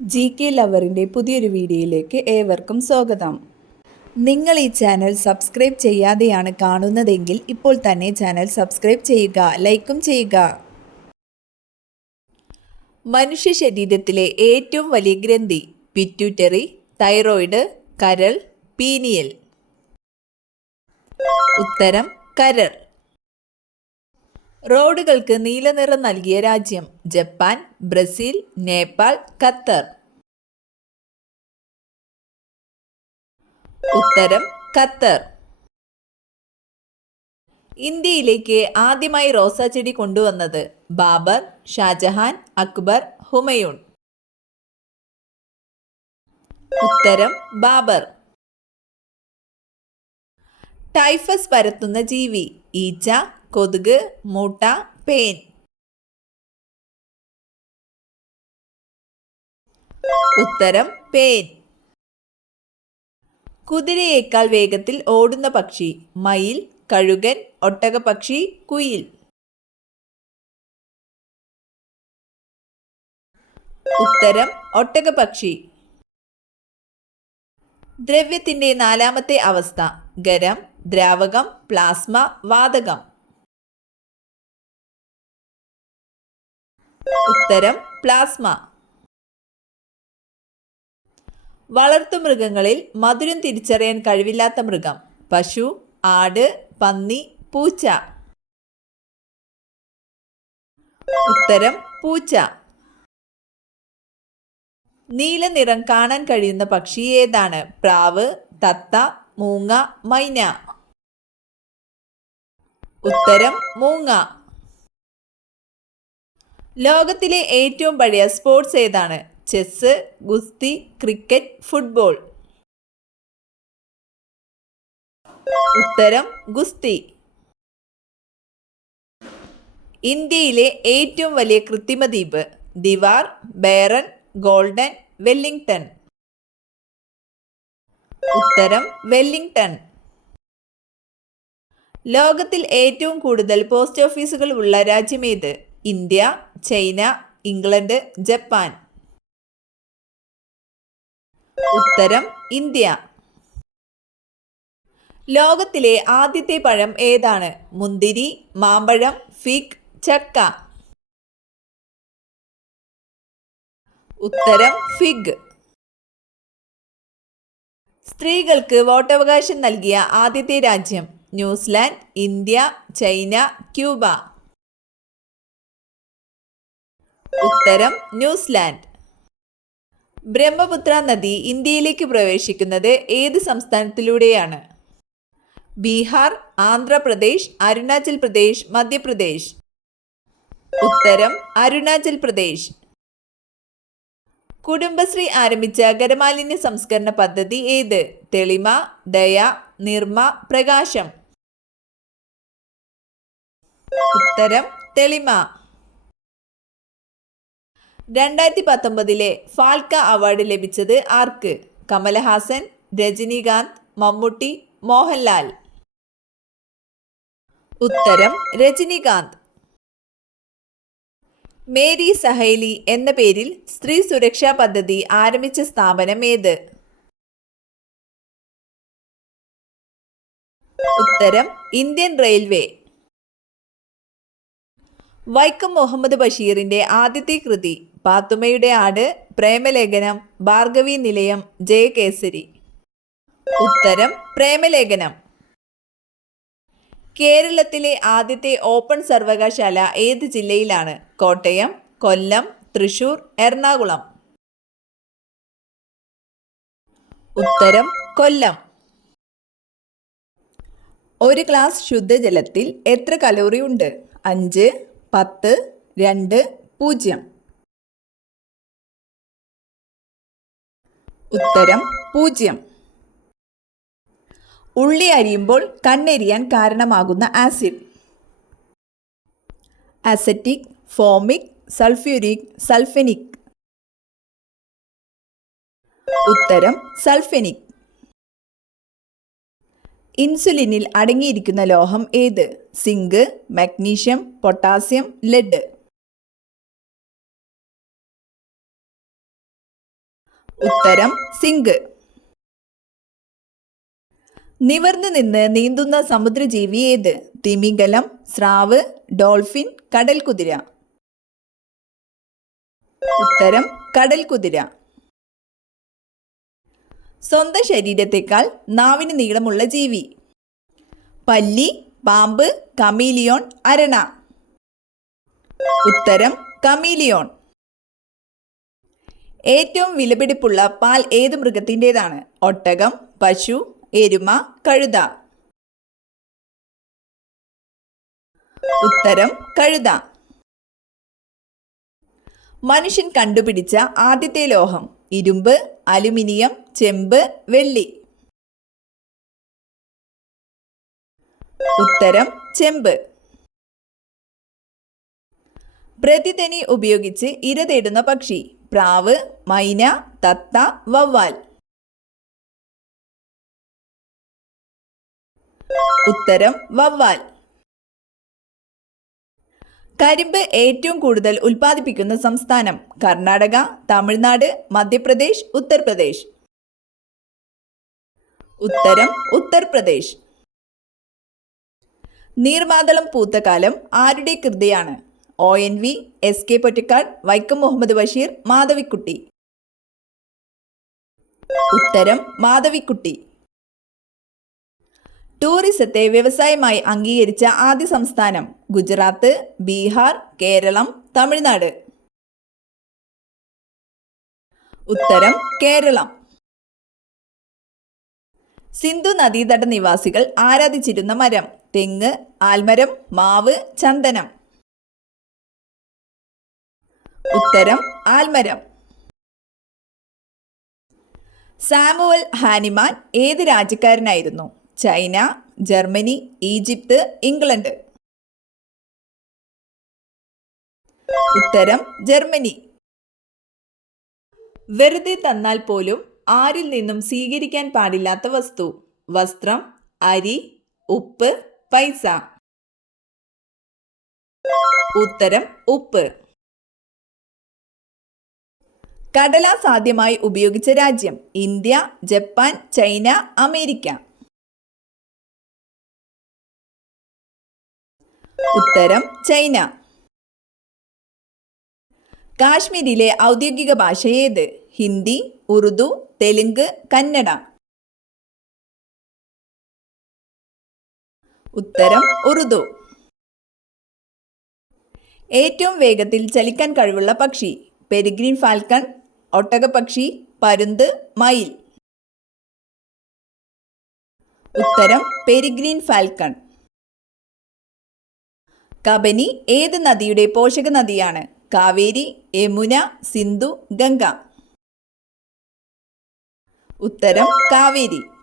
GK ലവറിൻ്റെ പുതിയൊരു വീഡിയോയിലേക്ക് ഏവർക്കും സ്വാഗതം. നിങ്ങൾ ഈ ചാനൽ സബ്സ്ക്രൈബ് ചെയ്യാതെയാണ് കാണുന്നതെങ്കിൽ ഇപ്പോൾ തന്നെ ചാനൽ സബ്സ്ക്രൈബ് ചെയ്യുക, ലൈക്കും ചെയ്യുക. മനുഷ്യ ശരീരത്തിലെ ഏറ്റവും വലിയ ഗ്രന്ഥി പിറ്റ്യൂട്ടറി, തൈറോയിഡ്, കരൾ, പീനിയൽ. ഉത്തരം കരൾ. റോഡുകൾക്ക് നീലനിറം നൽകിയ രാജ്യം ജപ്പാൻ, ബ്രസീൽ, നേപ്പാൾ, ഖത്തർ. ഉത്തരം ഖത്തർ. ഇന്ത്യയിലേക്ക് ആദ്യമായി റോസാച്ചെടി കൊണ്ടുവന്നത് ബാബർ, ഷാജഹാൻ, അക്ബർ, ഹുമയൂൺ. ഉത്തരം ബാബർ. ടൈഫസ് പരത്തുന്ന ജീവി ഈച്ച, കൊതുക്, മൂട്ട, പേൻ. ഉത്തരം പേൻ. കുതിരയേക്കാൾ വേഗത്തിൽ ഓടുന്ന പക്ഷി മയിൽ, കഴുകൻ, ഒട്ടകപ്പക്ഷി, കുയിൽ. ഉത്തരം ഒട്ടകപ്പക്ഷി. ദ്രവ്യത്തിന്റെ നാലാമത്തെ അവസ്ഥ ഖരം, ദ്രാവകം, പ്ലാസ്മ, വാതകം. ഉത്തരം പ്ലാസ്മ. വളർത്തുമൃഗങ്ങളിൽ മധുരം തിരിച്ചറിയാൻ കഴിവില്ലാത്ത മൃഗം പശു, ആട്, പന്നി, പൂച്ച. ഉത്തരം പൂച്ച. നീല നിറം കാണാൻ കഴിയുന്ന പക്ഷി ഏതാണ്? പ്രാവ്, തത്ത, മൂങ്ങ, മൈന. ഉത്തരം മൂങ്ങ. ലോകത്തിലെ ഏറ്റവും പഴയ സ്പോർട്സ് ഏതാണ്? ചെസ്, ഗുസ്തി, ക്രിക്കറ്റ്, ഫുട്ബോൾ. ഉത്തരം ഗുസ്തി. ഇന്ത്യയിലെ ഏറ്റവും വലിയ കൃത്രിമ ദ്വീപ് ദിവാർ, ബേറൻ, ഗോൾഡൻ, വെല്ലിംഗ്ടൺ. ഉത്തരം വെല്ലിംഗ്ടൺ. ലോകത്തിൽ ഏറ്റവും കൂടുതൽ പോസ്റ്റ് ഓഫീസുകൾ ഉള്ള രാജ്യമേത്? India, China, England, Japan. ഉത്തരം ഇന്ത്യ. ലോകത്തിലെ ആദ്യത്തെ പഴം ഏതാണ്? മുന്തിരി, മാമ്പഴം, ഫിഗ്, ചക്ക. ഉത്തരം ഫിഗ്. സ്ത്രീകൾക്ക് വോട്ടവകാശം നൽകിയ ആദ്യത്തെ രാജ്യം ന്യൂസിലാൻഡ്, ഇന്ത്യ, ചൈന, ക്യൂബ. ഉത്തരം ന്യൂസിലാൻഡ്. ബ്രഹ്മപുത്ര നദി ഇന്ത്യയിലേക്ക് പ്രവേശിക്കുന്നത് ഏത് സംസ്ഥാനത്തിലൂടെയാണ്? ബീഹാർ, ആന്ധ്രാപ്രദേശ്, അരുണാചൽ പ്രദേശ്, മധ്യപ്രദേശ്. ഉത്തരം അരുണാചൽ പ്രദേശ്. കുടുംബശ്രീ ആരംഭിച്ച ഖരമാലിന്യ സംസ്കരണ പദ്ധതി ഏത്? തെളിമ, ദയ, നിർമ്മ, പ്രകാശം. ഉത്തരം തെളിമ. 2019 ഫാൽക്ക അവാർഡ് ലഭിച്ചത് ആർക്ക്? കമലഹാസൻ, രജനീകാന്ത്, മമ്മൂട്ടി, മോഹൻലാൽ. ഉത്തരം രജനീകാന്ത്. മേരി സഹേലി എന്ന പേരിൽ സ്ത്രീ സുരക്ഷാ പദ്ധതി ആരംഭിച്ച സ്ഥാപനം ഏത്? ഉത്തരം ഇന്ത്യൻ റെയിൽവേ. വൈക്കം മുഹമ്മദ് ബഷീറിന്റെ ആദ്യത്തെ കൃതി പാത്തുമ്മയുടെ ആട്, പ്രേമലേഖനം, ഭാർഗവീ നിലയം, ജയകേസരി. ഉത്തരം പ്രേമലേഖനം. കേരളത്തിലെ ആദ്യത്തെ ഓപ്പൺ സർവകലാശാല ഏത് ജില്ലയിലാണ്? കോട്ടയം, കൊല്ലം, തൃശൂർ, എറണാകുളം. ഉത്തരം കൊല്ലം. ഒരു ഗ്ലാസ് ശുദ്ധജലത്തിൽ എത്ര കലോറി ഉണ്ട്? 5, 10, 2, 0. ഉത്തരം 0. ഉള്ളി അരിയുമ്പോൾ കണ്ണെരിയാൻ കാരണമാകുന്ന acid acetic, formic, sulphuric, sulphenic. ഉത്തരം സൾഫെനിക്. ഇൻസുലിനിൽ അടങ്ങിയിരിക്കുന്ന ലോഹം ഏത്? Zinc, magnesium, potassium, lead. ഉത്തരം സിങ്ക്. നിവർന്നു നിന്ന് നീന്തുന്ന സമുദ്രജീവി ഏത്? തിമിംഗലം, സ്രാവ്, ഡോൾഫിൻ, കടൽക്കുതിര. ഉത്തരം കടൽക്കുതിര. സ്വന്തം ശരീരത്തേക്കാൾ നാവിന് നീളമുള്ള ജീവി? പല്ലി, പാമ്പ്, കമീലിയോൺ, അരണ. ഉത്തരം കമീലിയോൺ. ഏറ്റവും വിലപിടിപ്പുള്ള പാൽ ഏത് മൃഗത്തിൻ്റെതാണ്? ഒട്ടകം, പശു, എരുമ, കഴുത. ഉത്തരം കഴുത. മനുഷ്യൻ കണ്ടുപിടിച്ച ആദ്യത്തെ ലോഹം? ഇരുമ്പ്, അലുമിനിയം, ചെമ്പ്, വെള്ളി. ഉത്തരം ചെമ്പ്. പ്രതിധ്വനി ഉപയോഗിച്ച് ഇര തേടുന്ന പക്ഷി? പ്രാവ്, മൈന, തത്ത, വവ്വാൽ. ഉത്തരം വവ്വാൽ. കരിമ്പ് ഏറ്റവും കൂടുതൽ ഉൽപ്പാദിപ്പിക്കുന്ന സംസ്ഥാനം? കർണാടക, തമിഴ്നാട്, മധ്യപ്രദേശ്, ഉത്തർപ്രദേശ്. ഉത്തരം ഉത്തർപ്രദേശ്. നീർമാതളം പൂത്ത കാലം ആരുടെ കൃതിയാണ്? ONV, SK Pottekkatt, Vaikom Muhammad Basheer, Madhavikutty. ഉത്തരം മാധവിക്കുട്ടി. ടൂറിസത്തെ വ്യവസായമായി അംഗീകരിച്ച ആദ്യ സംസ്ഥാനം? ഗുജറാത്ത്, ബീഹാർ, കേരളം, തമിഴ്നാട്. ഉത്തരം കേരളം. സിന്ധു നദീതട നിവാസികൾ ആരാധിച്ചിരുന്ന മരം? തെങ്ങ്, ആൽമരം, മാവ്, ചന്ദനം. ഉത്തരം ആൽമരം. സാമുവൽ ഹാനിമാൻ ഏത് രാജ്യക്കാരനായിരുന്നു? China, Germany, Egypt, England. ഉത്തരം ജർമ്മനി. വെറുതെ തന്നാൽ പോലും ആരിൽ നിന്നും സ്വീകരിക്കാൻ പാടില്ലാത്ത വസ്തു? വസ്ത്രം, അരി, ഉപ്പ്, പൈസ. ഉത്തരം ഉപ്പ്. കടലാസ് ആദ്യമായി ഉപയോഗിച്ച രാജ്യം? India, Japan, China, America. ഉത്തരം ചൈന. കാശ്മീരിലെ ഔദ്യോഗിക ഭാഷ ഏത്? ഹിന്ദി, ഉറുദു, തെലുങ്ക്, കന്നഡ. ഉത്തരം ഉറുദു. ഏറ്റവും വേഗത്തിൽ ചലിക്കാൻ കഴിവുള്ള പക്ഷി? പെരിഗ്രീൻ ഫാൽക്കൺ, ഒട്ടകപ്പക്ഷി, പരുന്ത്, മയിൽ. ഉത്തരം പെരിഗ്രീൻ ഫാൽക്കൺ. കബനി ഏത് നദിയുടെ പോഷക നദിയാണ്? കാവേരി, യമുന, സിന്ധു, ഗംഗ. ഉത്തരം കാവേരി.